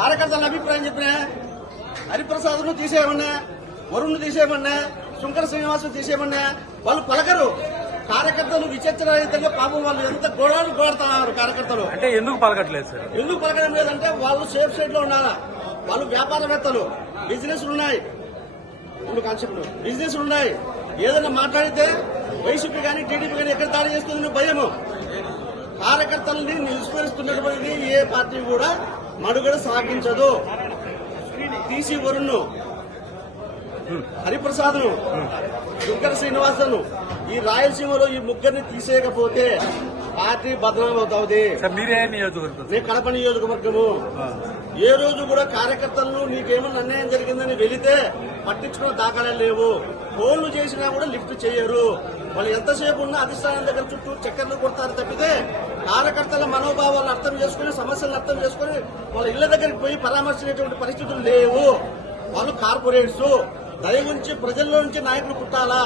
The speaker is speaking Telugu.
కార్యకర్తల అభిప్రాయం చెప్పినా హరిప్రసాద్ను తీసేయమన్నా, వరుణ్ను తీసేయమన్నా, శంకర శ్రీనివాసు తీసేయమన్నా వాళ్ళు పలకరు. కార్యకర్తలు విచక్షణరహితంగా పాపం వాళ్ళు ఎంత గొడవలు గోడుతున్నారు. కార్యకర్తలు అంటే ఎందుకు పలకట్లేదు సార్? ఎందుకు పలకడం లేదంటే వాళ్ళు సేఫ్ సైడ్ లో ఉండాలా. వాళ్ళు వ్యాపారవేత్తలు, బిజినెస్ ఉన్నాయి, బిజినెస్ ఉన్నాయి. ఏదైనా మాట్లాడితే వైసీపీ కానీ టీడీపీ కానీ ఎక్కడ దాడి చేస్తుంది భయము. కార్యకర్తలని నిలుస్మరిస్తున్నటువంటిది ఏ పార్టీ కూడా మనుగడ సాగించదు. టీసీ వరుణ్ను, హరిప్రసాద్ను, శంకర శ్రీనివాసను ఈ రాయలసీమలో ఈ ముగ్గురిని తీసేయకపోతే పార్టీ బదనాం అవుతుంది. మీరే నియోజకవర్గం? నేను కడప నియోజకవర్గము. ఏ రోజు కూడా కార్యకర్తలను నీకేమన్నా అన్యాయం జరిగిందని వెళితే పట్టించుకున్న దాఖలాలు లేవు. ఫోన్లు చేసినా కూడా లిఫ్ట్ చేయరు. వాళ్ళు ఎంతసేపు ఉన్నా అధిష్టానం దగ్గర చుట్టూ చక్కర్లు కొడతారు తప్పితే కార్యకర్తల మనోభావాలను అర్థం చేసుకుని, సమస్యలను అర్థం చేసుకుని వాళ్ళ ఇళ్ల దగ్గరికి పోయి పరామర్శించేటువంటి పరిస్థితులు లేవు. వాళ్ళు కార్పొరేట్స్. దయ నుంచి ప్రజల్లో నుంచి నాయకులు పుట్టాలా.